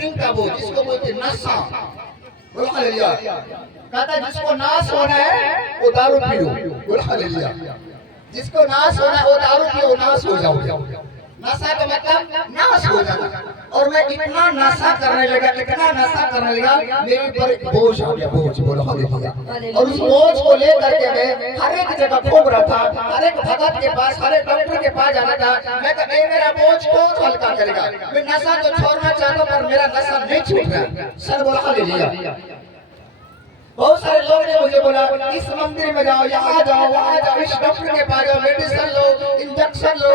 Drink का बोझ, जिसको बोलते नशा। बोलो हालेलुया। कहता है जिसको नाश होना है वो दारू पियो। बोलो हालेलुया। जिसको नाश होना है वो दारू पियो, नाश हो जाओगे। नशा का मतलब नाश हो जाना। और मैं इतना नशा करने लगा, इतना नशा करने लगा, मेरे ऊपर एक बोझ आ गया, बोझ। बोलो हालेलुया। और उस बोझ को लेकर के मैं हर एक जगह घूम रहा था, हर एक भगत के पास, हर एक डॉक्टर के पास जाना था। मैं कहा मेरा बोझ कौन हल्का करेगा? मैं नशा तो छोड़ना चाहता हूं पर मेरा नशा नहीं छूट रहा। सर बोलो हालेलुया। बहुत सारे लोग ने मुझे बोला इस मंदिर में जाओ, यहाँ जाओ, वहाँ जाओ, इस डॉक्टर के पास जाओ, मेडिसिन लो, इंजेक्शन लो,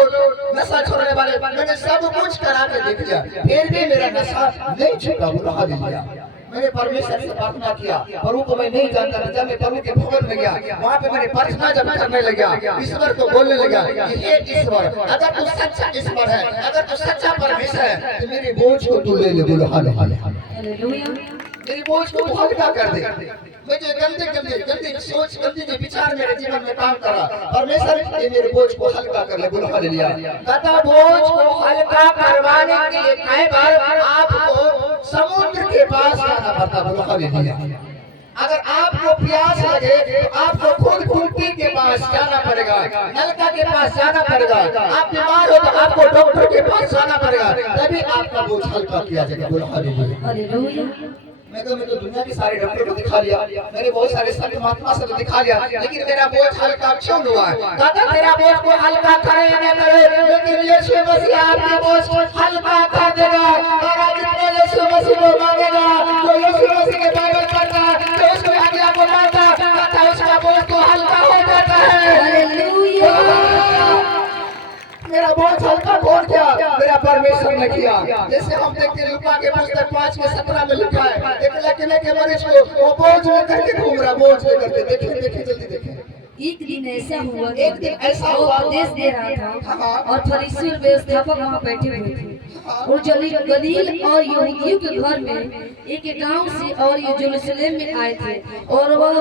नशा छोड़ने वाले। मैंने सब कुछ करा के देख लिया, फिर भी मेरा नशा नहीं छूटा। बोलो हालेलुया। मैंने परमेश्वर से प्रार्थना किया, प्रभु को मैं नहीं जानता था। जब मैं प्रभु के भवन में गया, वहाँ पे मैंने प्रार्थना जब करने लगा, ईश्वर को बोलने लगा कि हे ईश्वर, अगर तू सच्चा ईश्वर है, अगर तू सच्चा परमेश्वर है, तो मेरे बोझ को तू ले ले। बोलो हालेलुया। मेरी बोझ को हल्का कर दे। मैं जो गंदे सोच, गंदे विचार मेरे जीवन में काम कर रहा, परमेश्वर ये मेरे बोझ को हल्का कर ले। बोलो हालेलुया। कहता बोझ को हल्का करवाने के लिए कई बार आपको समुद्र के पास जाना पड़ता। बोलो हालेलुया। अगर आपको प्यास लगे तो आपको खुद कुल्फी के पास जाना पड़ेगा, नलका के पास जाना पड़ेगा। आप बीमार हो तो आपको डॉक्टर के पास जाना पड़ेगा, तभी आपका बोझ हल्का किया जाएगा। बोलो हालेलुया। मैं तो दुनिया के सारे डॉक्टर को दिखा लिया, मैंने बहुत सारे संत महात्मा से दिखा लिया, लेकिन मेरा बोझ हल्का क्यों हुआ है? दादा तेरा बोझ को हल्का करे या न करे, लेकिन यीशु मसीह आपका बोझ हल्का कर देगा। और आज जितना यीशु मसीह को मांगेगा, जो यीशु मसीह के बाइबल पढ़ता, जो उसको आज्ञा को मानता, कहता उसका बोझ तो हल्का हो जाता है। हालेलुया। मेरा बोझ हल्का कौन किया? मेरा परमेश्वर ने किया। जैसे हम देखते हैं लूका के पुस्तक 5:17 में लिखा है, एक लकवे के मरीज को वो बोझ लेकर के घूम रहा, बोझ लेकर के। देखिए जल्दी देखिए। एक दिन ऐसा हुआ, एक दिन ऐसा हुआ, उपदेश दे रहा था और फरीसी और व्यवस्थापक वहाँ बैठे हुए थे। और गलील और यहूदियों के घर में एक गांव से और ये यरूशलेम में आए थे, और वह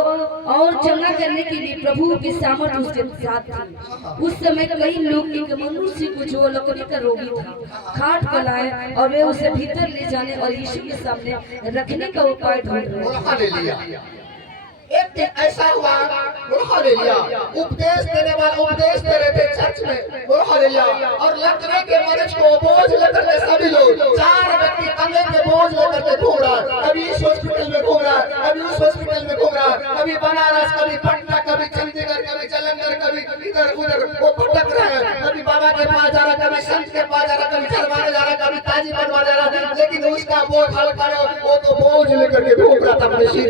और चंगा करने के लिए प्रभु की सामर्थ उसके साथ थी। उस समय कई लोग, एक मनुष्य को जो लकड़ी का रोगी था, खाट पर लाए और वे उसे भीतर ले जाने और यीशु के सामने रखने का उपाय ढूंढ रहे थे। एक दिन ऐसा हुआ, बोलो हालेलुया, उपदेश देने वाला उपदेश दे रहे थे चर्च में। बोलो हालेलुया। और लकवे के मरीज को बोझ लेकर के सभी लोग, 4 व्यक्ति कंधे पे बोझ लेकर के घूम रहा, कभी इस हॉस्पिटल में घूम रहा, कभी उस हॉस्पिटल में घूम रहा, कभी बनारस, कभी पटना, कभी चंडीगढ़, कभी जालंधर, कभी इधर उधर वो भटक रहा है। कभी बाबा के पास जा रहा, कभी संत के पास जा रहा, कभी दरबार जा रहा, कभी ताजी बनवा जा रहा, लेकिन उसका बोझ हल्का हो, वो तो बोझ लेकर के घूम रहा था अपने सिर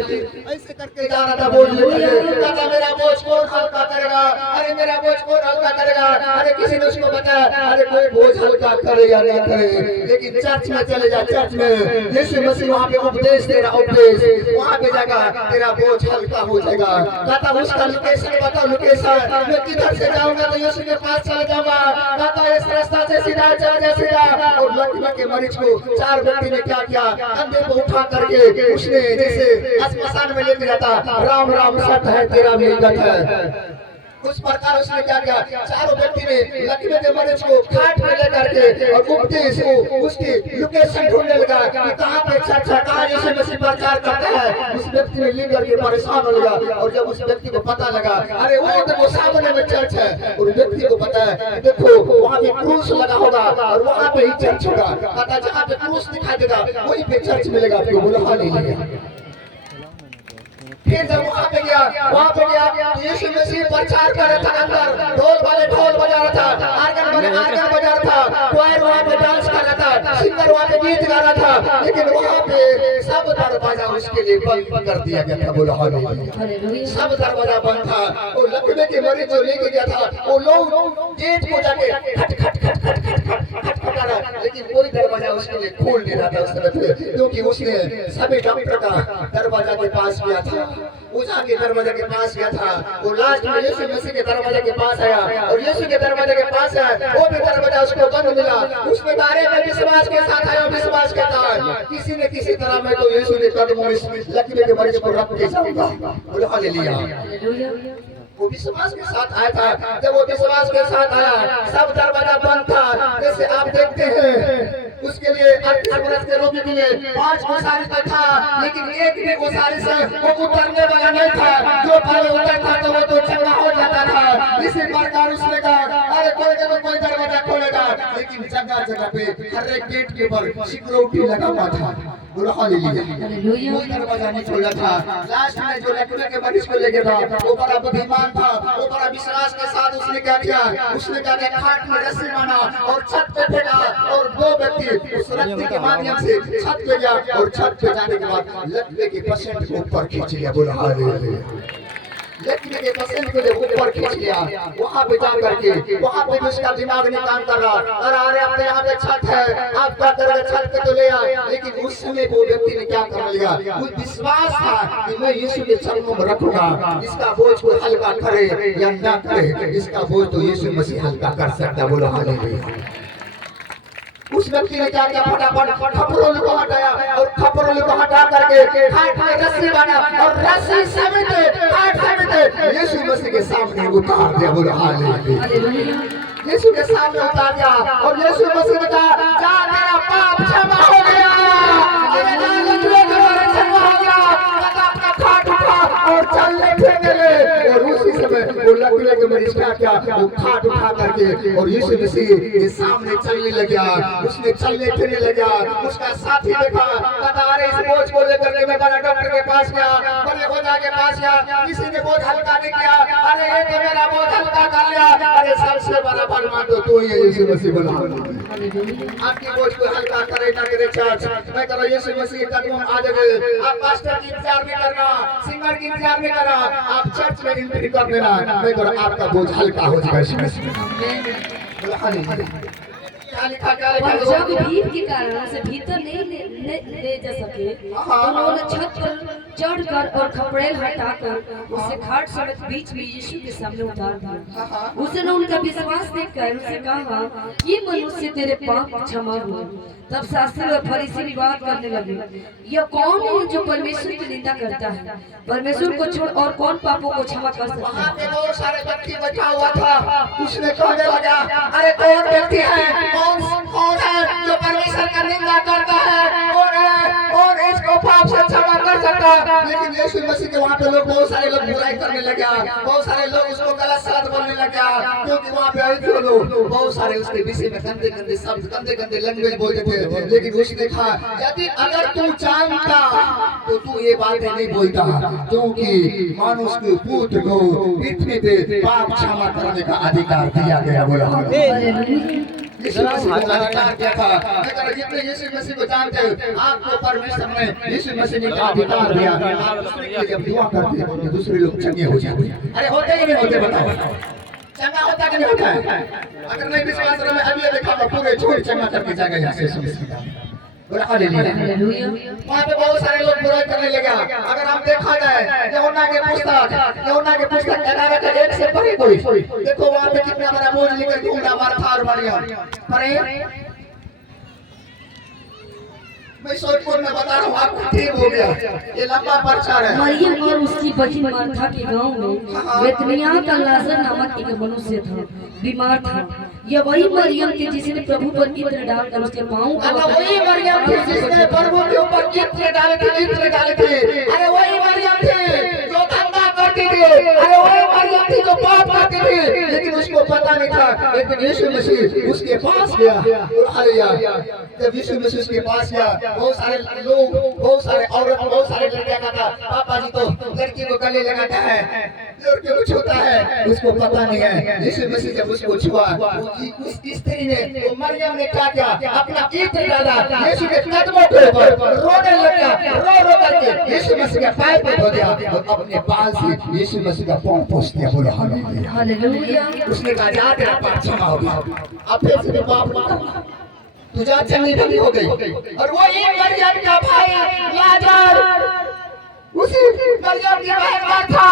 ऐसे करके जा रहा था, बोझ लेकर। कहता मेरा बोझ कौन हल्का करेगा? अरे मेरा बोझ कौन हल्का करेगा? अरे किसी ने उसको बताया, अरे कोई बोझ हल्का करे या नहीं करे, लेकिन चर्च में चले जा, चर्च में यीशु मसीह वहाँ पे उपदेश दे रहा, उपदेश वहाँ पे जाकर तेरा बोझ हल्का हो जाएगा। कहता उसका लोकेशन बताओ, लोकेशन मैं किधर से जाऊंगा तो यीशु के पास चला जाऊंगा। कहता इस रास्ता से सीधा चल जा, सीधा। और लकवे के मरीज को 4 व्यक्ति ने क्या किया, कंधे को उठा करके उसने जैसे अस्पताल में लेके जाता, राम राम सत्य है तेरा भी गत है, उस प्रकार उसने क्या किया, 4 व्यक्ति ने लकवे के मरीज को खाट में लेकर के और उपदेश उसकी लोकेशन ढूंढने लगा कि कहाँ पे चर्च है, कहाँ यीशु मसीह प्रचार करता है। उस व्यक्ति ने लेकर के परेशान हो गया, और जब उस व्यक्ति को पता लगा, अरे वो देखो सामने में चर्च है, और व्यक्ति को पता है देखो वहाँ पे क्रूस लगा होगा और वहाँ पे ही चर्च होगा। पता जहाँ पे क्रूस दिखाई देगा वहीं पे चर्च मिलेगा आपको। बोलो हालेलुया। फिर जब वहाँ पे गया यीशु मसीह प्रचार कर रहा था, अंदर ढोल वाले ढोल बजा रहा था, आर्गन वाले आर्गन बजा रहा था, क्वायर वहाँ पे डांस कर रहा था, सिंगर वहाँ पे गीत गा रहा था, लेकिन वहाँ पे सब दरवाजा उसके लिए बंद कर दिया गया था। बोलो हालेलुया। सब दरवाजा बंद था। वो लकवे के मरीज जो लेके गया था, वो लोग गेट को जाके खट खट खट खट खट खट खट रहा, लेकिन कोई दरवाजा उसके लिए खोल नहीं रहा था उस तरफ, क्योंकि उसने सभी डॉक्टर का दरवाजा के पास गया था, ऊंचा के दरवाजे के पास गया था। वो लास्ट में यीशु मसीह के दरवाजे के पास आया, और यीशु के दरवाजे के पास आया, वो भी दरवाजा उसको बंद मिला। उसके बारे में विश्वास के साथ आया, विश्वास के साथ किसी न किसी तरह में तो यीशु ने कदमों में लकवे के मरीज को रख के जाऊंगा। बोलो हालेलुया। वो विश्वास के साथ आया था। जब वो विश्वास के साथ आया, सब दरवाजा बंद था। जैसे आप देखते हैं उसके लिए 38 बरस के रोगी के लिए 5 गोसाली तो था, लेकिन एक भी गोसाली से वो उतरने वाला नहीं था। जो पहले उतरता तो वो तो चंगा हो जाता था। इसी प्रकार उसने कहा अरे कोई दरवाजा खोलेगा, लेकिन जगह जगह पे हर एक गेट के ऊपर सिक्योरिटी लगा हुआ था। बोलो हालेलुया। कोई दरवाजा नहीं खोला था। लास्ट में जो लकड़ी के मरीज को लेके था वो बड़ा बुद्धिमान था, वो बड़ा विश्वास के साथ उसने क्या किया, उसने क्या किया, खाट में रस्सी बांधा और छत पे फेंका और 2 व्यक्ति उस रस्सी के माध्यम से छत पे गया और छत पे जाने के बाद लकड़ी के पेशेंट को ऊपर खींच लिया। बोलो हालेलुया। लकड़ी के पेशेंट को जब ऊपर खींच लिया, वहां पे जा करके वहां पे भी उसका दिमाग नहीं काम कर रहा। अरे अपने यहाँ पे छत है, आप क्या करोगे, छत पे तो ले आए। लेकिन उस समय वो व्यक्ति ने क्या कर लिया, वो विश्वास था कि मैं यीशु के चरणों में रखूंगा, इसका बोझ कोई हल्का करे या ना करे, इसका बोझ तो यीशु मसीह हल्का कर सकता है। बोलो हालेलुया। उस व्यक्ति ने क्या किया, फटाफट खपरों को हटाया और खपरों को हटा करके खाट में रस्सी बांधा और रस्सी समेत खाट समेत यीशु मसीह के सामने उतार दिया। बोलो हालेलुया। यीशु के सामने उतार दिया और यीशु मसीह ने कहा जा तेरा पाप क्षमा हो गया, तेरे नाम क्षमा हो गया, अपना खाट उठा और चलने फिरने लगे। और उसी समय वो लकड़ी के मरीज क्या वो खाट उठा करके और यीशु मसीह के सामने चलने लगा। उसने चलने फिरने लगा। उसका साथी देखा, कहता अरे इस बोझ को लेकर के मैं बड़ा डॉक्टर के पास गया, बड़े खोजा के पास गया, किसी ने बोझ हल्का नहीं किया, अरे ये तो मेरा बोझ हल्का कर लिया। अरे सबसे बड़ा भगवान तो तू ही है यीशु मसीह। बोला आपकी बोझ को हल्का करे ना करे चर्च, मैं कह रहा यीशु मसीह के कदमों में आ जाओगे। आप पास्टर की इंतजार नहीं करना, सिंगर की इंतजार नहीं करना, आप चर्च में एंट्री कर देना, मैं कह रहा आपका बोझ हल्का हो जाएगा यीशु मसीह। बोला हालेलुया। और जब भीड़ के कारण से भीतर नहीं ले जा सके तो उन्होंने छत पर चढ़कर और खपड़ेल हटाकर उसे खाट सड़क बीच में यीशु के सामने उतार दिया। उसने उनका विश्वास देखकर उसे कहा ये मनुष्य तेरे पाप क्षमा हुए। तब शास्त्री और फरीसी विवाद करने लगे, यह कौन है जो परमेश्वर की निंदा करता है, परमेश्वर को छोड़ और कौन पापों को क्षमा कर सकता है। वहाँ पे बहुत सारे व्यक्ति बैठा हुआ था। उसने कहने लगा अरे कौन व्यक्ति है, कौन है जो परमेश्वर का निंदा करता है, कौन इसको पाप से क्षमा कर सकता है। लेकिन यीशु मसीह के वहाँ पे लोग बहुत सारे लोग बुराई करने लगे, बहुत सारे लोग उसको गलत सलत बोलने लगे, क्योंकि वहाँ पे आए थे लोग बहुत सारे उसके विषय में गंदे गंदे शब्द गंदे गंदे लैंग्वेज बोलते थे। लेकिन उसने कहा यदि अगर तू जानता तो तू ये बातें नहीं बोलता, क्योंकि मानुष के पुत्र को पृथ्वी पे पाप क्षमा करने का अधिकार दिया गया। बोला यीशु मसीह को अधिकार दिया था। अगर जितने यीशु मसीह को जानते हो, आपको परमेश्वर ने यीशु मसीह ने अधिकार दिया। आप दूसरे के लिए जब दुआ करते हो तो दूसरे लोग चंगे हो जाते हैं। अरे होते ही नहीं होते, बताओ चंगा होता कि नहीं होता है? अगर नहीं विश्वास रहा, मैं अगले देखा पूरे छोड़ चंगा करके जाएगा यहाँ से यीशु मसीह का। बोला हालेलुया। वहाँ पे बहुत सारे लोग बुराई करने लगे। अगर हम देखा जाए यूहन्ना के पुस्तक 11 का 1 से पढ़े कोई, देखो वहाँ पे कितना बड़ा बोझ लेकर घूम रहा मार्था और मरियम। पढ़े मैं सोचपुर में बता रहा हूँ, आपको ठीक हो गया, ये लंबा प्रचार है। मरियम और उसकी बहन मार्था के गांव में बेतनिया का लाजर नामक एक मनुष्य था, बीमार था। यह वही मरियम थी जिसने प्रभु पर इत्र डालकर उसके पांव को, वही मरियम थी जिसने प्रभु के ऊपर इत्र डाले थे। अरे वही मरियम थी जो धंधा करती थी, अरे वही मरियम थी जो पाप करती थी, लेकिन उसको पता नहीं था। लेकिन यीशु मसीह उसके पास गया। हालेलुया। जब यीशु मसीह उसके पास गया, बहुत सारे लोग, बहुत सारे औरत, बहुत सारे लड़कियां कहता पापा जी तो लड़की को गले लगाता है, लड़की को छूता है, उसको पता नहीं है। यीशु मसीह जब उसको छुआ, उस स्त्री ने, वो मरियम ने क्या किया, अपना इत्र डाला यीशु के कदमों के ऊपर, रोने लगा, रो करके यीशु मसीह के पैर पे धो दिया और अपने बाल से यीशु मसीह का पांव पोंछ दिया। बोलो हालेलुया। उसने कहा जा तेरा पाप क्षमा हो गया, अब फिर से पाप तुझा चंगी ठंडी हो गई। और वो ये मरियम का भाई लाजर, उसी मरियम की बहन मार्था,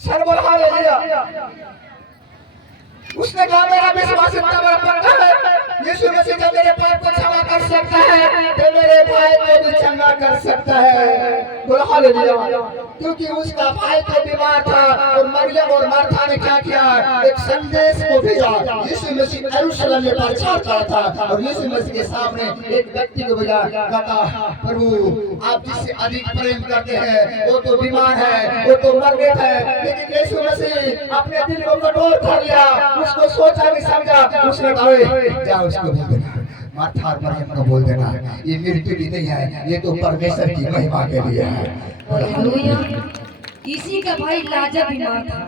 सर्वल हालेलुया। उसने कहा मेरा विश्वास इतना बड़ा पक्का है, यीशु मसीह जब मेरे पाप को क्षमा कर सकता है तो मेरे अपने भाई को भी चंगा कर सकता है। बोला हालेलुया। क्योंकि उसका भाई तो बीमार था और मरियम और मार्था ने क्या किया, एक संदेश को भेजा। यीशु मसीह यरूशलेम में प्रचार कर रहा था और यीशु मसीह के सामने एक व्यक्ति को भेजा, कहता प्रभु आप जिससे अधिक प्रेम करते हैं वो तो बीमार है, वो तो मर गया है। लेकिन यीशु मसीह अपने दिल को कठोर कर लिया, उसको सोचा नहीं समझा। उसने कहा जा उसको बोल देना, मार्था और मरियम को बोल देना ये मृत्यु की नहीं है, ये तो परमेश्वर की महिमा के लिए है। हालेलुया। किसी का भाई लाजर बीमार था,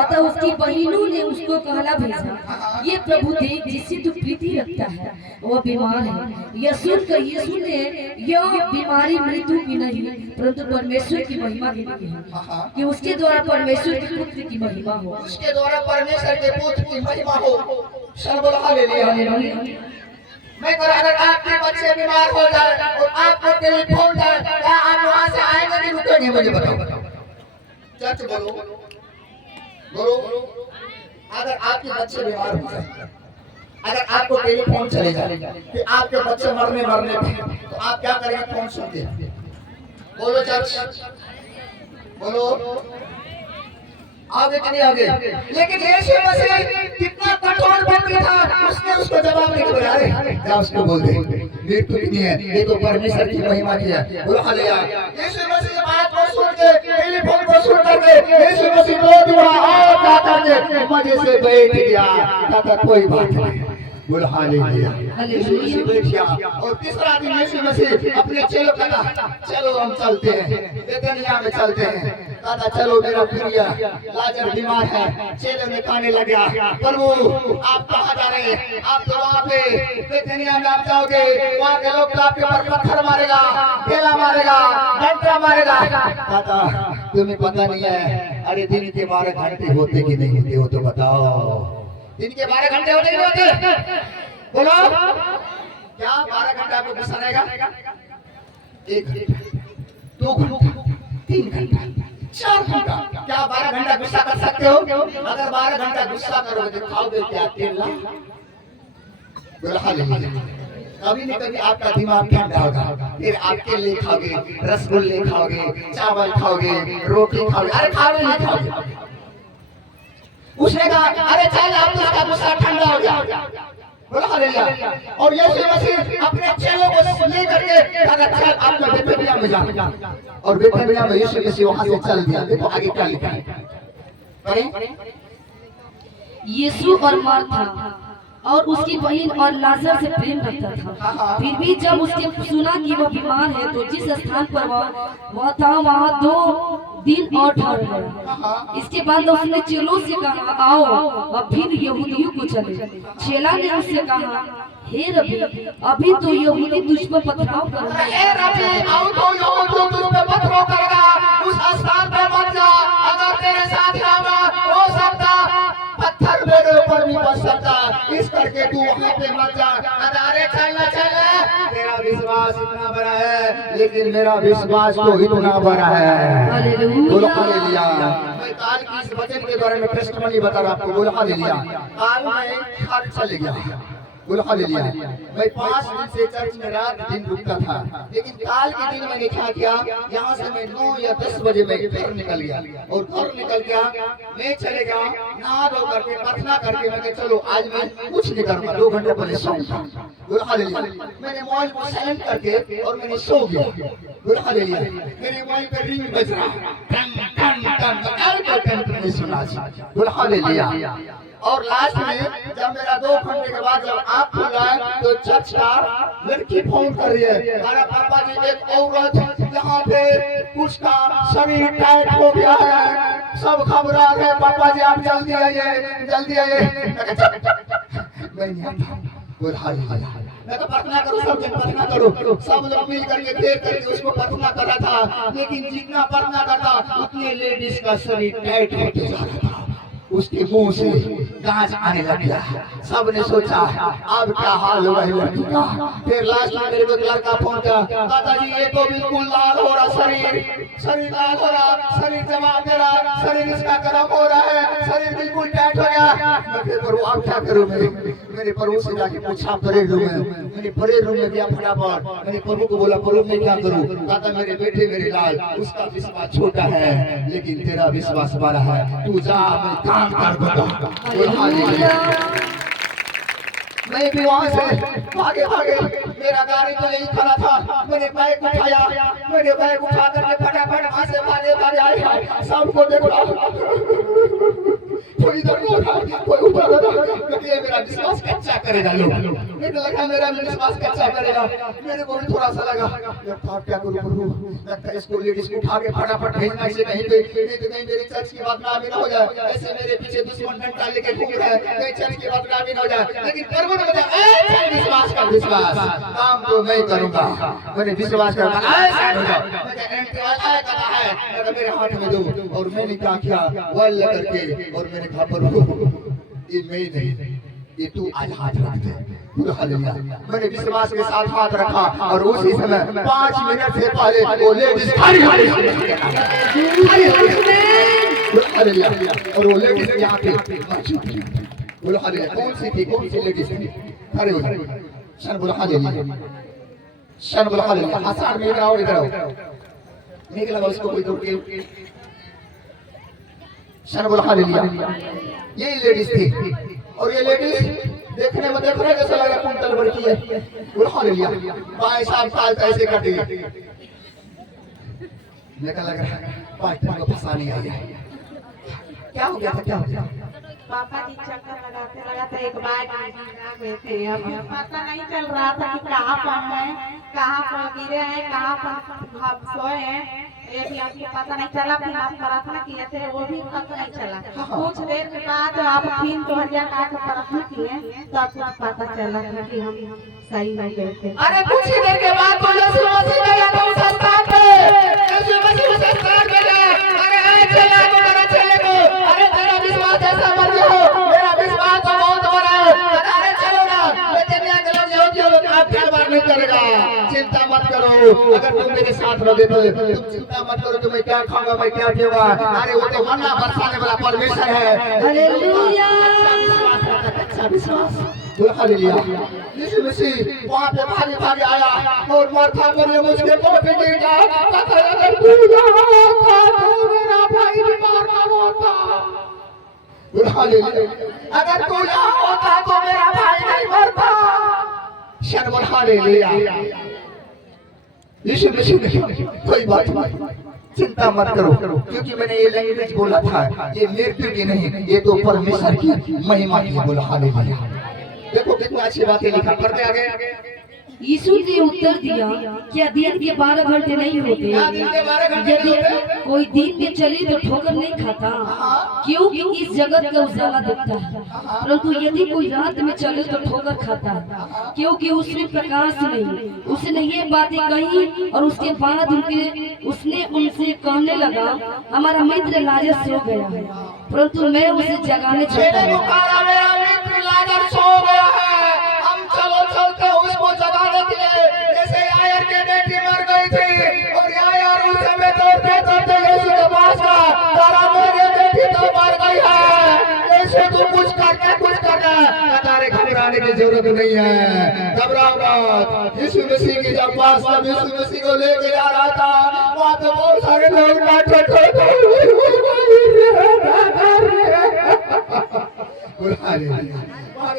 अतः उसकी बहनों ने उसको कहला भेजा, ये प्रभु देख जिससे तू प्रीति रखता है वह बीमार है। यीशु ने यह बीमारी मृत्यु की नहीं परंतु परमेश्वर की महिमा के लिए है, कि उसके द्वारा परमेश्वर के पुत्र की महिमा हो, उसके द्वारा परमेश्वर के पुत्र की महिमा हो। सब बोलो हालेलुया। मैं कह अगर आपके बच्चे बीमार हो जाए और आपको टेलीफोन जाए, क्या आप वहां से आएंगे कि रुकेंगे? मुझे बताओ। चर्च बोलो बोलो। अगर आपके बच्चे बीमार हो जाए, अगर आपको टेलीफोन चले जाए कि आपके बच्चे मरने पे, तो आप क्या करेंगे? फोन सुन के बोलो चर्च बोलो। आगे कि नहीं आगे? लेकिन यीशु मसीह कितना कठोर व्यक्ति था, उसने उसको जवाब नहीं दिया। अरे क्या उसको बोल दे मृत्यु कितनी है, ये तो परमेश्वर की महिमा की है। बोलो हालेलुया। यीशु मसीह बात को सुन के, टेलीफोन को सुन करके यीशु मसीह दो दिन और क्या करके मजे से बैठ गया, कहता कोई बात नहीं। बोलो हालेलुया। यीशु मसीह बैठ गया और तीसरा दिन यीशु मसीह अपने चेलों को कहा चलो हम चलते हैं, बेथनिया में चलते हैं। कहता चलो मेरा प्रिय लाजर बीमार है। चेलों ने कहने लगा प्रभु आप कहाँ जा रहे हैं? आप तो वहाँ पे बेथनिया में आप जाओगे, वहाँ के लोग तो आपके ऊपर पत्थर मारेगा, ढेला मारेगा, डंडा मारेगा। कहता तुम्हें पता नहीं है, अरे दिन के 12 घंटे होते कि नहीं होते वो तो बताओ। दिन के 12 घंटे होते कि नहीं होते? बोलो क्या 12 घंटा आपको गुस्सा रहेगा? 1 घंटा, 2 घंटा, 3 घंटा, 4 घंटा। क्या 12 घंटा गुस्सा कर सकते हो? अगर 12 घंटा गुस्सा करोगे तो खाओगे क्या? केला। बोलो हालेलुया। कभी न कभी आपका दिमाग ठंडा होगा, फिर आप केले खाओगे, रसगुल्ले खाओगे, चावल खाओगे, रोटी खाओगे। अरे खाओगे नहीं खाओगे? उसने कहा अरे चल अब तो उसका गुस्सा ठंडा हो गया। बोलो हालेलुया। और यीशु मसीह अपने चेलों को ले करके कहा चल आप लोग बेथनिया में जा, और बेथनिया में यीशु मसीह वहां से चल दिया। देखो आगे क्या लिखा है। यीशु और मार्था और उसकी बहन और लाजर से प्रेम रखता था। फिर भी जब उसने सुना कि वह बीमार है तो जिस स्थान पर वह था वहाँ 2 दिन और ठहर गया। इसके बाद उसने चेलों से कहा आओ अब फिर यहूदियों को चले। चेला ने उससे कहा हे रबी अभी तो यहूदी तुझ पर पथराव कर रहे हैं। रबी आओ तो यहूदी तुझ पर पथराव करेगा, उस स्थान पर मत जा। अगर तेरे साथ जाऊंगा हो सकता पत्थर मेरे ऊपर भी बच सकता, इस करके तू वहाँ पे मत जा। अरे चलना चल, तेरा विश्वास इतना बड़ा है लेकिन मेरा विश्वास तो इतना बड़ा है। हालेलुया। मैं काल की इस वचन के बारे में टेस्टिमनी बता रहा आपको। बोलो हालेलुया। काल में घर चले गया। बोलो हालेलुया। मैं 5 दिन से चर्च में रात दिन रुकता था, लेकिन काल के दिन मैंने क्या किया, यहाँ से मैं 9 या 10 बजे मैं घर निकल गया। और घर निकल गया मैं चले गया नहा धो करके प्रार्थना करके मैं चलो आज मैं कुछ नहीं करूँगा, 2 घंटे पहले सोऊंगा। बोलो हालेलुया। मैंने मोबाइल को साइलेंट करके और मैंने सो गया। बोलो हालेलुया। मेरे मोबाइल पे रिंग बज रहा, टन टन टन टन टन सुना। बोलो हालेलुया। और लास्ट में जब मेरा 2 घंटे के बाद जब आँख खुला तो चर्च का लड़की फोन कर रही है, अरे पापा जी एक औरत यहाँ पे उसका शरीर टाइट हो गया है, सब घबरा रहे, पापा जी आप जल्दी आइए जल्दी आइए। मैं नहीं आता। बोल हालेलुया। मैं तो प्रार्थना करो, सब जन प्रार्थना करो, सब लोग मिल करके देख करके उसको प्रार्थना कर रहा था, लेकिन जितना प्रार्थना करता उतने लेडीज का शरीर टाइट होते जा रहा था। उसके मुंह से गाज आने लग गया। सबने सोचा अब क्या हाल होगा इस लड़की का। फिर लास्ट में मेरे को एक लड़का फोन किया, दादाजी ये तो बिल्कुल लाल हो रहा शरीर लाल हो रहा, शरीर जवाब दे रहा, शरीर इसका गर्म हो रहा है, शरीर बिल्कुल टाइट हो गया। मैं फिर प्रभु अब क्या करूं? मेरे प्रभु से जाके पूछा परेड रूम में, मैंने परेड रूम में गया फटाफट, मैंने प्रभु को बोला प्रभु मैं क्या करूं? दादा मेरे बेटे मेरे लाल, उसका विश्वास छोटा है लेकिन तेरा विश्वास बड़ा है, तू जा मैं काम कर दूंगा। मैं भी वहां से भागे मेरा गाड़ी तो यही खड़ा था, मैंने बैग उठाया, मैंने बैग उठा करके फटाफट वहां से भागे आए। सबको देखो कोई इधर नहीं उठा, कोई ऊपर क्योंकि ये मेरा विश्वास कच्चा करेगा। लोग मुझे लगा मेरा भी विश्वास कच्चा करेगा, मेरे को भी थोड़ा सा लगा यार क्या करूं प्रभु, लगता है इसको लेडीज को उठा के फटाफट भेजना इसे कहीं पे, नहीं तो कहीं मेरे चर्च की बदनामी ना हो जाए। ऐसे मेरे पीछे दुश्मन डंडा लेके घूम रहा है, कहीं चर्च की बदनामी ना हो जाए। लेकिन प्रभु ने बताया विश्वास का विश्वास, काम तो मैं करूंगा, मैंने विश्वास करना है मेरे हाथ में दो। और मैंने क्या किया वल करके, और मैंने कहा प्रभु ये मैं नहीं, ये तू आज हाथ रख दे। हालेलुया। मैंने विश्वास के साथ हाथ रखा और उसी समय 5 मिनट से पहले वो लेडीज खड़ी हालेलुया, और वो लेडीज यहाँ पे बोलो हालेलुया। कौन सी लेडीज थी? खड़े हो शन बोलो हालेलुया, शन बोलो हालेलुया। आसान में इधर आओ निकला उसको कोई दौड़ के शन बोलो हालेलुया। ये लेडीज थी, और ये लेडीज देखने में देख रहे जैसा लग रहा कुंटल भर की है। बोलो हालेलुया। 5 साल कैसे कट गए, मेरे लग रहा है पास्टर को फंसा नहीं आया। क्या हो गया था? पापा जी चक्कर लगाते एक बाइक में गए थे। अब पता नहीं चल रहा था कि कहाँ पर हैं, कहाँ पर गिरे हैं, कहाँ पर हम सोए हैं, ये भी आपको पता नहीं चला। फिर आप प्रार्थना किए थे, वो भी पता नहीं चला। कुछ देर के बाद आप फिर 2000 का प्रार्थना किए, तब कुछ पता चला कि हम सही नहीं गए थे। अरे कुछ ही देर के बाद तो यीशु मसीह गया था उस स्थान पे, यीशु मसीह उस स्थान पे गया। अरे चला को मेरा चले को, अरे तेरा विश्वास ऐसा मर गया, मेरा विश्वास तो बहुत बड़ा है। अरे चलो ना, मैं दुनिया के लोग यहूदियों लोग आप क्या बात नहीं करेगा, चिंता मत करो। अगर तुम मेरे साथ रहोगे तो तुम चिंता मत करो कि मैं क्या खाऊंगा, मैं क्या पीऊंगा। अरे वो तो मन्ना बरसाने वाला परमेश्वर है। हालेलुया। अच्छा विश्वास हालेलुया। यीशु मसीह वहां पे भागे आया और माथा पर मुझके पांव पे गिर गया। अगर तू यहाँ होता तो मेरा भाई बीमार ना होता। हालेलुया। अगर तू यहाँ होता तो मेरा भाई नहीं मरता। शर्म हालेलुया। यीशु मसीह ने कोई बात नहीं, चिंता मत करो, क्योंकि मैंने ये लैंग्वेज बोला था, ये मृत्यु की नहीं, ये तो परमेश्वर की महिमा की बोला। हालेलुया। देखो कितना अच्छी बातें लिखा करते आगे। यीशु ने उत्तर दिया, क्या दिन के 12 घंटे नहीं होते? यदि कोई दिन में चले तो ठोकर नहीं खाता, क्योंकि इस जगत का उजाला दिखता है, परंतु यदि कोई रात में चले तो ठोकर खाता है, क्योंकि उसमें प्रकाश नहीं। उसने ये बातें कही और उसके बाद उसने उनसे कहने लगा, हमारा मित्र लाजर सो गया है, परंतु मैं उसे जगाने चाहता हूँ। चलते उसको जगाने के लिए, जैसे यायर के बेटी मर गई थी और यायर उस समय दौड़ते यीशु के पास का, तारा मेरी बेटी तो मर गई है, यीशु तू कुछ करना। तारे घबराने की जरूरत नहीं है, घबराओ मत। यीशु मसीह की जब पास जब यीशु मसीह को लेके आ रहा था, वहाँ पे बहुत सारे लोग नाटक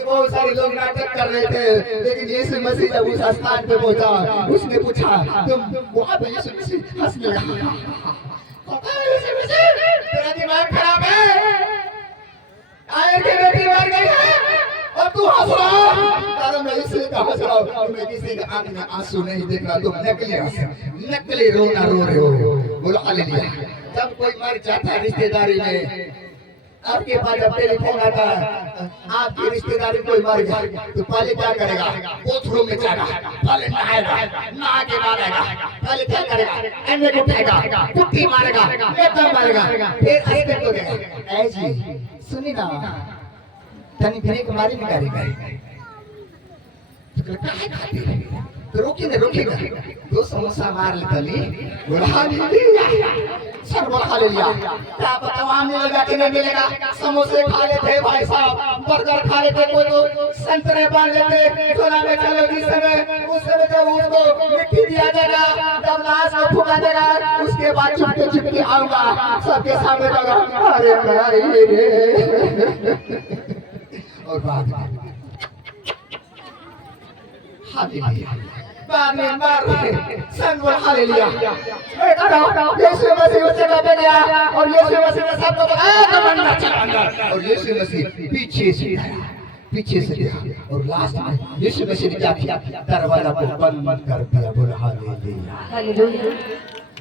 बहुत सारे लोग नाटक कर रहे थे। लेकिन यीशु मसीह जब उस स्थान पे पहुंचा, उसने पूछा, तुम वहाँ पे यीशु मसीह हंसने लगा। यीशु मसीह तेरा दिमाग खराब है, आयर की बेटी मर गई है और तू हंस रहा। कारण मैं इसलिए हंस रहा हूँ, मैं किसी के आंख में आंसू नहीं देख रहा, तुम नकली रोना रो रहे हो। बोलो हालेलुया। जब कोई मर जाता है रिश्तेदारी में, आपके पास जब टेलीफोन आता है आपकी रिश्तेदारी कोई मर गया तो पहले क्या करेगा? बाथरूम में जाएगा, पहले नहाएगा, नहा के बाद आएगा, पहले क्या करेगा? एंडे को उठाएगा, पुट्टी मारेगा, मेकअप मारेगा, फिर अस्पताल को जाएगा। ऐसी सुनी ना तनी ब्रेक मारी निकालेगा तो काहे खाती तो रोकेगा दो समोसा मार लेतली बुढ़ा सर बढ़ा ले लिया। क्या पता वहाँ मिलेगा कि नहीं मिलेगा? समोसे खा लेते भाई साहब, बर्गर खा लेते, कोई तो संतरे बांध लेते झोला में। चलो जिस समय उस समय जब उसको मिट्टी दिया जाएगा, जब लाश को फुका देगा, उसके बाद चुपके आऊंगा सबके सामने लगा अरे और बाद में मार संग हालेलुया यीशु मसीह उस जगह पे गया और यीशु मसीह ने सबको बताया अंदर और यीशु मसीह पीछे से गया और लास्ट में यीशु मसीह ने क्या किया? दरवाजा को बंद कर दिया। बोल हालेलुया।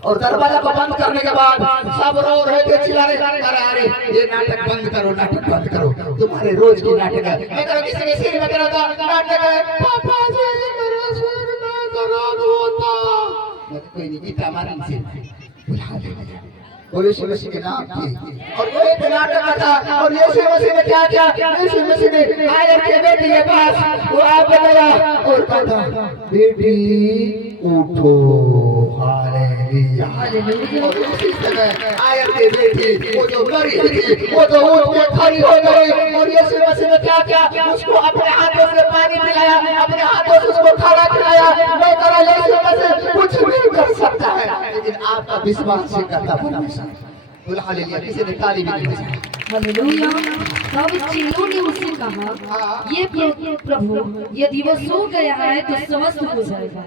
और दरवाजा को बंद करने के बाद सब रो रहे थे, चिल्ला रहे अरे ये नाटक बंद करो, तुम्हारे रोज की नाटक है। मैं तो किसी के सिर में करा था नाटक है, पापा जी मेरा सिर में दर्द होता। मैं तो कोई नहीं गीता मारन से बुला दे बोले यीशु मसीह के नाम की और वो एक नाटक था। और यीशु मसीह ने क्या किया? यीशु मसीह ने आकर के बेटी के पास वो आप गया और कहा बेटी उठो। और उसी समय आयत के बेटी वो जो मरी थी वो तो उठ के खड़ी हो गई और यीशु मसीह ने क्या किया? उसको अपने हाथों से पानी पिलाया, अपने हाथों से उसको खाना खिलाया। मैं कहा यीशु मसीह कुछ भी कर सकता है लेकिन आपका विश्वास से करता परमेश्वर। बोल हालेलुया। किसी ने ताली भी दी। हालेलुया। तब चेलों ने उससे कहा ये प्रभु यदि वो सो गया है तो स्वस्थ हो जाएगा।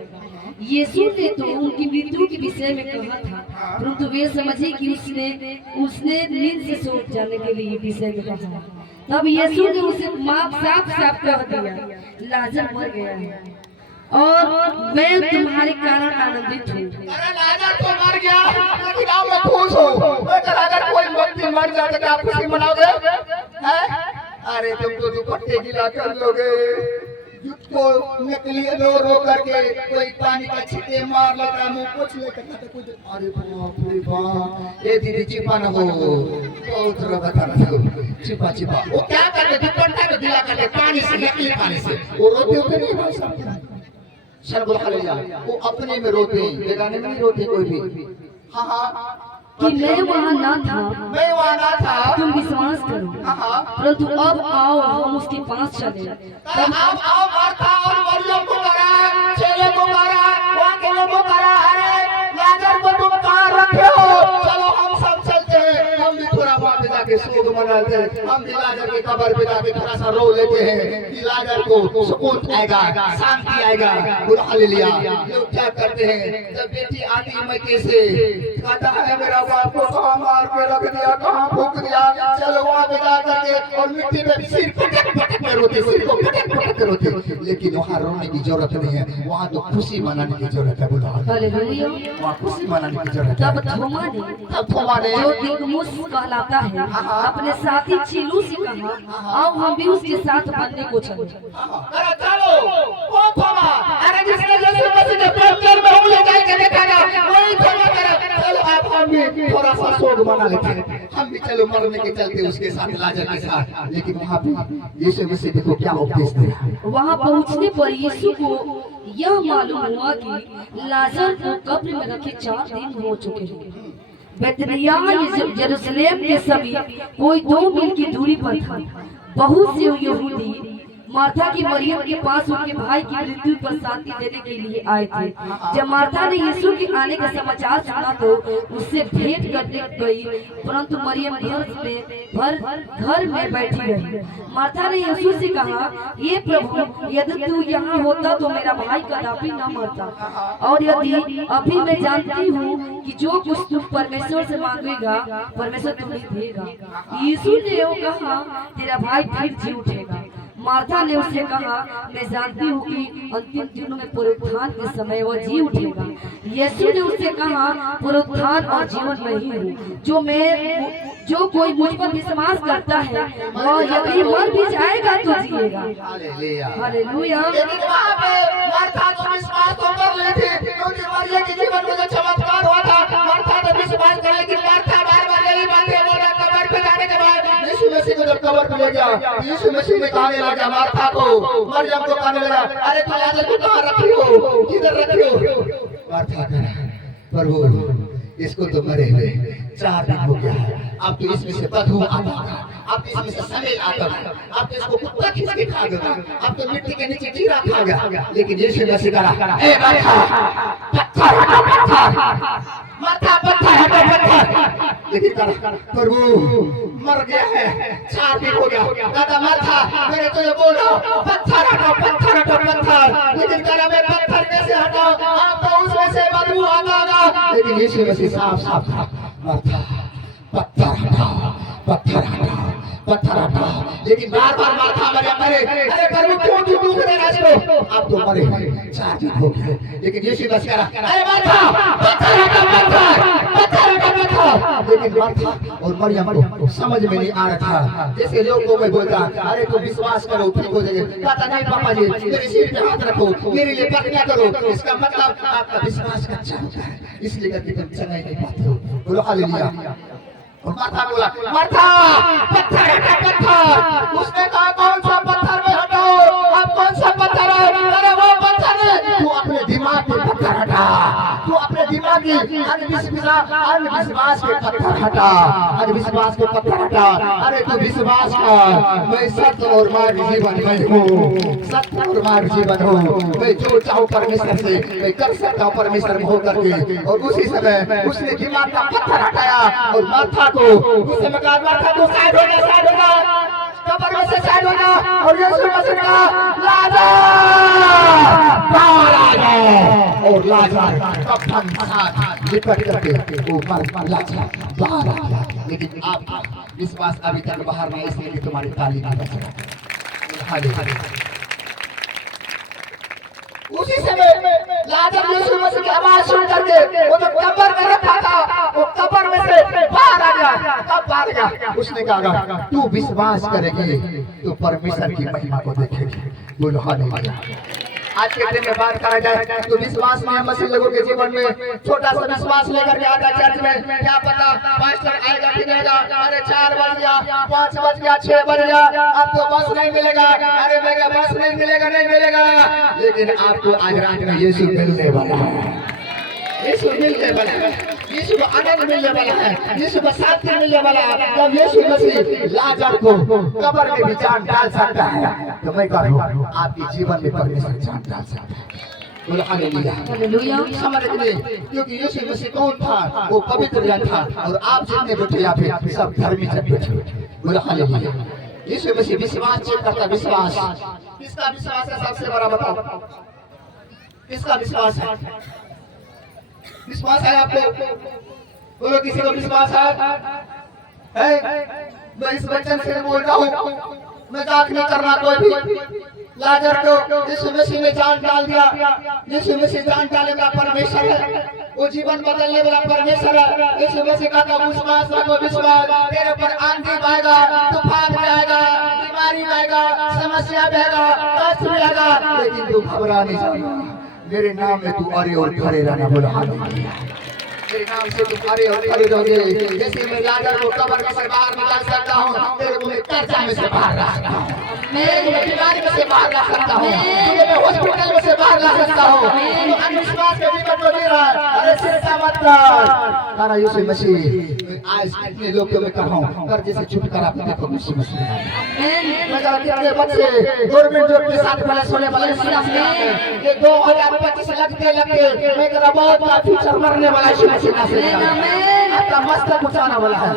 यीशु ने तो उनकी मृत्यु के विषय में कहा था, परंतु वे समझे कि उसने नींद से सो जाने के लिए विषय में कहा। तब यीशु ने उसे साफ कह दिया लाजर मर गया है और मैं तुम्हारे कारण आनंदित हूँ। अरे लाजर तो मर गया लेकिन आप मैं खुश हूँ। अगर कोई व्यक्ति मर जाए तो आप खुशी मनाओगे? अरे तुम तो दुपट्टे गिला कर लोगे, को नकली रो करके कोई पानी का छींटे मार लेता, मुंह कुछ लेता कुछ। अरे बाप रे बाप, ये दीदी छिपा न हो बहुत बता छिपा वो क्या करते? दुपट्टा में गिला करते पानी से, नकली पानी से। वो रोते नहीं भाई साहब, सर बोल हालेलुया। वो अपने में रोते, बेगाने में नहीं रोते कोई भी। हाँ कि मैं वहाँ ना था, तुम विश्वास करो, परंतु अब आओ हम उसके पास चले। तब आओ मार्था और मरियम को करा, चेले को करा, वहाँ के लोगों को करा, अरे लाजर को तुम कहाँ रखे हो? चलो हम सब चलते हैं, हम भी थोड़ा वहाँ पे जाके शोक मनाते हैं, हम भी लाजर के कब्र पे जाके थोड़ा सा रो लेते हैं कि लाजर को सुकून आएगा, शांति आएगा। बोल हालेलुया। लोग क्या करते हैं जब बेटी आती मैके से कहता है मेरा बाप को कहाँ मार के रख दिया, कहाँ फूंक दिया, चलो वहाँ पे जा करके और मिट्टी में सिर पटक के रोते, सिर को पटक के रोते। लेकिन वहाँ रोने की जरूरत नहीं है, वहाँ तो खुशी मनाने की जरूरत है। बोलो हालेलुया। वहाँ खुशी मनाने की जरूरत है। तब थोमा ने जो दिदुमुस कहलाता है अपने साथी चेलों से कहा आओ हम भी उसके साथ बनने को चले। अरे चलो वो थोमा, अरे जिसने यीशु मसीह ने प्रेम में उंगली डाल के देखा ना वही थोमा करा। चलो आप हम भी थोड़ा सा शोक मना लेते हैं, हम भी चलो मरने के चलते उसके साथ लाजर के साथ। लेकिन वहाँ पे यीशु मसीह देखो क्या उपदेश दे रहा है। वहाँ पहुँचने पर यीशु को यह मालूम हुआ कि लाजर को कब्र में रखे 4 दिन हो चुके हैं। बैतनिय्याह यरूशलेम के समीप कोई 2 मील की दूरी पर था। बहुत से यहूदी मार्था की मरियम के पास उनके भाई की मृत्यु पर शांति देने के लिए आए थे। जब मार्था ने यीशु के आने का समाचार सुना तो उससे भेंट करने गई, परंतु मरियम घर में बैठी रही। मार्था ने यीशु से कहा ये प्रभु यदि तू यहाँ होता तो मेरा भाई कदापि न मरता, और यदि अभी मैं जानती हूँ कि जो कुछ तू परमेश्वर से मांगेगा परमेश्वर तुम्हें देगा। यीशु ने वो कहा तेरा भाई फिर जी उठेगा। मार्था ने उससे कहा मैं जानती हूँ कि अंतिम दिनों में पुनरुत्थान के समय वह जी उठेगा। यीशु ने उससे कहा, पुनरुत्थान और जीवन मैं ही हूँ। जो कोई मुझ पर विश्वास करता है वह यदि मर भी जाएगा तो जिएगा। हालेलुया। हालेलुया। लेकिन वहाँ पे मार्था तो विश्वास तो कर लेती, क्योंकि मरियम के जीवन में जो चमत्कार हुआ था, मार्था तो विश्वास कर, लेकिन मार्था बार-बार यही बातें बोला। कब्र पे जाने के बाद यीशु मसीह को जब कब्र पे ले गया, यीशु मसीह ने कहने लगा मार्था को, मरियम को कहने लगा, अरे तुम लाजर को कहाँ रखी हो, किधर रखी हो? मार्था कहा, प्रभु इसको तो मरे हुए 4 दिन हो गया है, अब तो इसमें से बदबू आता है, अब तो इसमें से स्मेल आता है, अब तो इसको कुत्ता खींच के खा गया, अब तो मिट्टी के नीचे कीड़ा खा गया। लेकिन यीशु मसीह कहा, ए मार्था, पत्थर हटा पत्थर, मार्था पत्थर हटा पत्थर। लेकिन कहा, प्रभु मर गया है, 4 दिन हो गया। दादा मार्था, मैंने तुझे बोला पत्थर हटाओ पत्थर हटाओ पत्थर, लेकिन कहा मैं पत्थर कैसे हटाऊं, अब तो उसमें से बदबू आता होगा। लेकिन यीशु मसीह साफ साफ कहा, मार्था पत्थर हटाओ पत्थर हटाओ पत्थर हटाओ। लेकिन बार बार मार्था मरे, अरे प्रभु क्यों तू दुख दे रहा है, अब तो मरे 4 दिन हो गए। लेकिन यीशु मसीह कहा, अरे मार्था पत्थर हटाओ पत्थर हटाओ पत्थर। लेकिन मार्था और मरियम को समझ में नहीं आ रहा था। जैसे लोग को मैं बोलता, अरे तू विश्वास करो ठीक हो जाएगा, कहता नहीं पापा जी मेरे सिर पे हाथ रखो, मेरे लिए प्रार्थना करो, इसका मतलब आपका विश्वास कच्चा होता है, इसलिए करके तुम चंगा नहीं पाते हो। बोलो हालेलुया। और मार्था बोला, मार्था पत्थर हटा पत्थर। उसने कहा कौन सा पत्थर में हटाओ, अब कौन सा पत्थर है? अरे वो पत्थर है, तू अपने दिमाग के पत्थर हटा, तू अपने दिमाग की अंधविश्वास के पत्थर हटा, अंधविश्वास के पत्थर हटा। अरे तू विश्वास कर, मैं सत्य और मार्ग जीवन में हूँ, सत्य और मार्ग जीवन हूँ, मैं जो चाहूँ परमेश्वर से मैं कर सकता हूँ परमेश्वर में होकर के। और उसी समय उसने दिमाग का पत्थर हटाया और मार्था को उस समय कहा, मार्था तू साइड हो जा, कब्र में से साइड हो जा। और यीशु मसीह ने कहा, लाजर बाहर आ जाओ। और लाजर कफन साथ लिपट करके वो मर लाजर बाहर आ गया। लेकिन आप विश्वास अभी तक बाहर नहीं, इसलिए तुम्हारी ताली नहीं बच रहा। उसी समय लाजर यीशु मसीह की आवाज सुन करके वो जो कब्र में रखा था, वो कब्र में से बाहर आ गया। कब बाहर गया? उसने कहा, तू विश्वास करेगी तो परमेश्वर की महिमा को देखेगी। बोलो हालेलुया। आज के दिन में बात करा जाए तो विश्वास में मसीह लोगों के जीवन में छोटा सा विश्वास लेकर के आता चर्च में, क्या पता पास्टर आएगा कि नहीं आएगा, अरे 4 बज गया, 5 बज गया, 6 बज गया, अब तो बस नहीं मिलेगा, अरे मेरा बस नहीं मिलेगा। लेकिन आपको आज रात में यीशु मिलने वाला है, यीशु मिलने वाला है, यीशु को आनंद मिलने वाला है, यीशु को शांति मिलने वाला है। जब यीशु मसीह लाजर को कब्र में भी जान डाल सकता है, तो मैं कहूँ आपके जीवन में परमेश्वर जान डाल सकता है। बोलो हालेलुया। हालेलुया। समझ लीजिए, क्योंकि यीशु मसीह कौन था? वो पवित्र जन था। और आप जितने बैठे यहाँ पे सब धर्मी जन बैठे। बोलो हालेलुया। यीशु मसीह विश्वास चेक करता, विश्वास किसका विश्वास है? सबसे बड़ा बताओ, किसका विश्वास है? विश्वास है आपको? बोलो किसी को विश्वास है? मैं इस वचन से बोल रहा हूँ, मजाक नहीं करना कोई भी। लाजर को यीशु मसीह ने जान डाल दिया। यीशु मसीह जान डालने वाला परमेश्वर है, वो जीवन बदलने वाला परमेश्वर है। यीशु मसीह का विश्वास रखो, विश्वास। तेरे ऊपर आंधी आएगा, तूफान भी आएगा, बीमारी भी आएगा, समस्या भी आएगा, कष्ट भी आएगा, लेकिन तू घबरा नहीं जाएगा। मेरे नाम में तू अरे और खड़े रहना। बोलो हालेलुया। मेरे नाम से तुम अरे और खड़े रहोगे। जैसे मैं लाजर को कब्र में से बाहर निकाल सकता हूँ, तेरे को मैं कर्जा में से बाहर ला सकता हूँ, मैं बीमारी में से बाहर ला सकता हूँ, तुझे मैं हॉस्पिटल में से बाहर ला सकता हूँ। तू अंधविश्वास के जीवन को जी रहा है, अरे चिंता मत कर। तारा यीशु मसीह आज इतने लोग को मैं कहा हूँ, कर्जे से छुटकारा देखो यीशु मसीह। मैं कहता कितने बच्चे गवर्नमेंट जॉब के साथ प्लस होने वाले हैं, ये 2025 लगते मैं कह रहा बहुत बड़ा फ्यूचर करने वाला है। आपका मस्तक उठाने वाला है।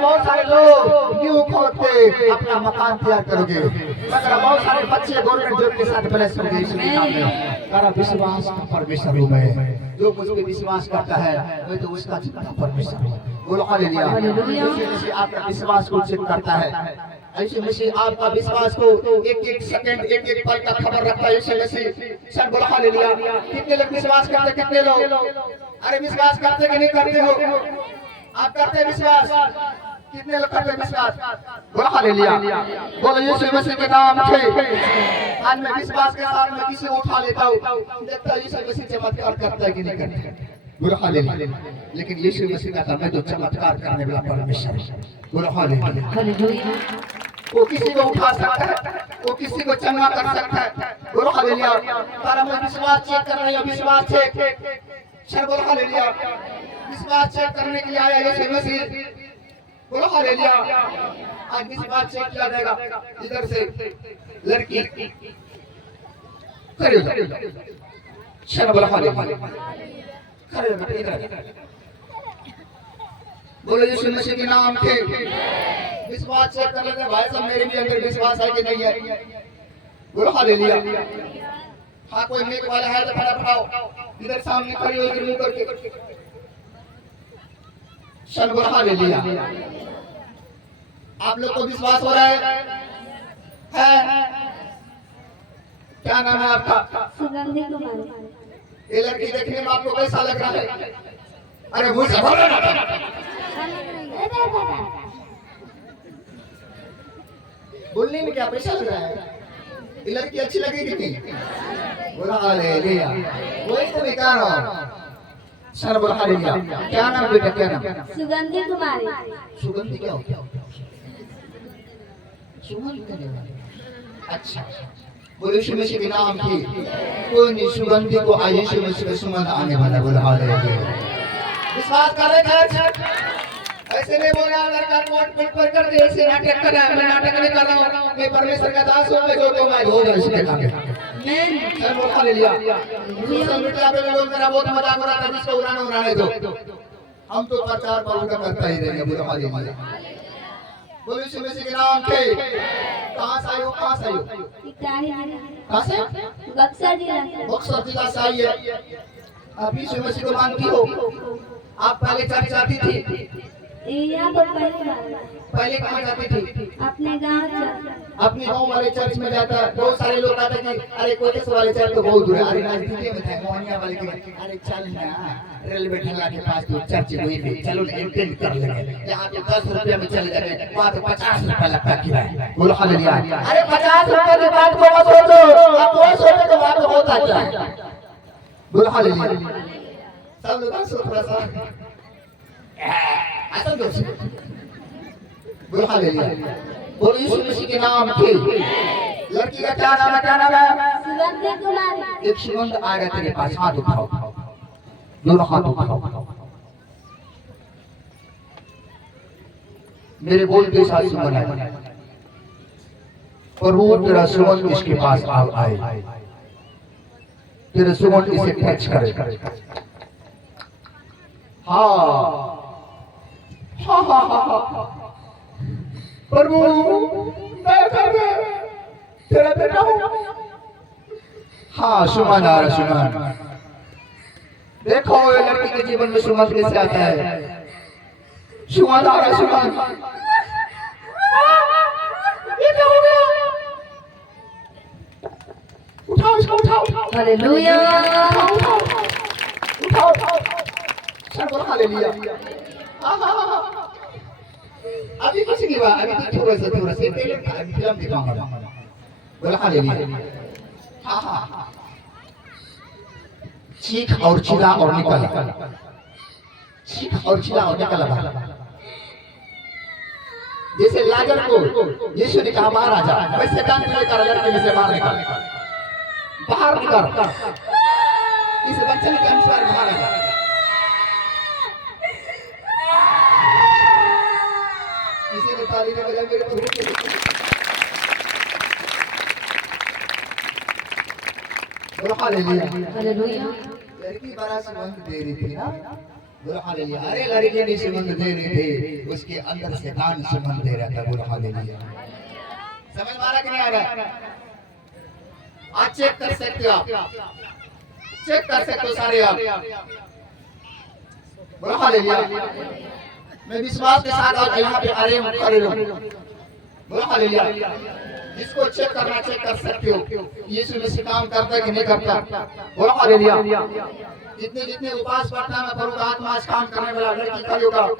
बहुत सारे लोग न्यू खोद के अपना मकान तैयार करोगे। बहुत सारे बच्चे गवर्नमेंट जॉब के साथ प्लस होंगे। विश्वास परमेश्वर हूँ मैं, जो मुझ पे विश्वास करता है मैं तो उसका जितना परमेश्वर हूँ। बोलो हालेलुया। आपका विश्वास को चेक करता है। यीशु मसीह आपका विश्वास को एक एक सेकंड एक एक पल का खबर रखता है। यीशु मसीह सब बोला हालेलुया। कितने लोग विश्वास करते, कितने लोग अरे विश्वास करते कि नहीं करते हो? आप करते हैं विश्वास? कितने लोग करते हैं विश्वास? बोला हालेलुया। बोलो यीशु मसीह के नाम से आज मैं विश्वास के साथ मैं किसी को उठा लेता हूँ, देखता हूँ यीशु मसीह चमत्कार करता है कि नहीं करता है। बोलो हालेलुया। लेकिन यीशु मसीह का मैं तो चमत्कार करने वाला परमेश्वर है। बोलो हालेलुया। हालेलुया। वो किसी को उठा सकता है, वो किसी को चंगा कर सकता है। बोलो हालेलुया। तारा मैं विश्वास चेक कर रही हूँ, विश्वास चेक सर बोलो हालेलुया। विश्वास चेक करने के लिए आया यीशु मसीह। बोलो हालेलुया। आज विश्वास चेक किया जाएगा। इधर से लड़की खड़े हो जाओ, सर बोलो हालेलुया। खड़े हो जाओ इधर। बोलो यीशु मसीह के नाम से विश्वास चेक कर लेते भाई साहब, मेरे भी अंदर विश्वास है कि नहीं है। बोलो हालेलुया। हाँ कोई मेक वाला है तो फटाफट आओ, इधर सामने खड़ी हो इधर मुंह करके चल। बोलो हालेलुया। आप लोग को विश्वास हो रहा है? क्या नाम है आपका? सुगंधी कुमारी। ये लड़की देखने में आपको कैसा लग रहा है? अरे मुझे से बोलो ना। बोलने में क्या पैसा लग रहा है? ये लड़की अच्छी लगेगी नहीं? बोला हालेलुया। वही तो मैं कह रहा हूँ। सर बोला हालेलुया। क्या नाम बेटा, क्या नाम? सुगंधी कुमारी। सुगंधी क्या होता है? सुगंध करने वाली। अच्छा बोले यीशु मसीह के नाम की कोई नहीं सुगंधी को आज यीशु मसीह का सुगंध आने वाला। बोला हालेलुया। विश्वास कर रहे थे? ऐसे नहीं बोल रहा लड़का कोट पिट पर कर दे, ऐसे नाटक कर रहा है। मैं नाटक नहीं कर रहा हूँ, मैं परमेश्वर का दास हूँ। मैं जो तो मैं हो जाए इसके काम नहीं। सर बोल हालेलुया। सोशल मीडिया पे लोग मेरा बहुत मजाक उड़ाते हैं, जिसको उड़ाने दो। हम तो प्रचार प्रभु का करता ही रहेंगे। बोलो हालेलुया। बोलो यीशु मसीह के नाम से कहाँ से आए हो? कहाँ से आए हो? कहाँ से? बक्सर जिला। बक्सर जिला से आई है। आप यीशु मसीह को मानती हो? आप पहले चर्च जाती थी? यहाँ तो पहले कहाँ जाती थी? अपने गांव। अपने गांव वाले चर्च में जाता। बहुत सारे लोग कहते हैं कि अरे कोटेश वाले चर्च तो बहुत दूर है। अरे नजदीक में था मोहनिया वाले के। अरे चल ना रेलवे ढाला के पास तो चर्च वही पे, चलो ना एंट्री कर लेंगे। यहाँ पे 10 रुपये में चले जाएंगे, वहाँ तो 50 रुपया लगता किराया। बोलो हालेलुया। अरे 50 रुपये की बात को मत सोचो, आप वो सोचो तो वहाँ पे बहुत अच्छा है। बोलो हालेलुया। सब लोग सोच थोड़ा सा ऐसा दोस्त। बोलो हालेलुया। बोलो यीशु मसीह के नाम से लड़की का क्या नाम है? क्या नाम है? सुगंधी कुमारी। एक सुगंध आ गया तेरे पास, हाथ उठाओ, दोनों हाथ उठाओ। मेरे बोल के साथ सुगंध आए और वो तेरा सुगंध इसके पास आए, तेरे सुगंध इसे टच करे। हाँ हाँ हाँ हाँ प्रभु दया कर दे, तेरा बेटा हूँ। हाँ सुमन आ रहा, सुमन देखो ये लड़की के जीवन में सुमन कैसे आता है। सुमन आ रहा, सुमन ये क्या हो गया? उठाओ इसको, उठाओ। हालेलुया। उठाओ सर बोलो हालेलुया। अभी कुछ नहीं हुआ, अभी तो थोड़ा सा फिल्म दिखाऊंगा। बोलो हालेलुया। हाँ हाँ चीख और चिल्ला और निकला, चीख और चिल्ला और निकला। जैसे लाजर को यीशु ने कहा बाहर आ जा, वैसे शैतान ने कहा लड़के में से बाहर निकल, बाहर निकल। इस बच्चे के अनुसार बाहर आ जा। किसी ने ताली ने बजाई मेरे को। बोलो हालेलुया। हालेलुया। लड़की बड़ा सुगंध दे रही थी ना। बोलो हालेलुया। अरे लड़की नहीं सुगंध दे रही थी, उसके अंदर शैतान सुगंध दे रहा था। बोलो हालेलुया। समझ में आ रहा कि नहीं आ रहा? आज चेक कर सकते हो, आप चेक कर सकते हो सारे आप। बोलो हालेलुया। मैं विश्वास के साथ आज यहाँ पे खड़े रहो। बोलो हालेलुया। जिसको चेक करना चेक कर सकते हो यीशु मसीह काम करता है कि नहीं करता। बोलो हालेलुया। जितने जितने उपास प्रार्थना में प्रभु का आत्मा आज काम करने वाला लड़की का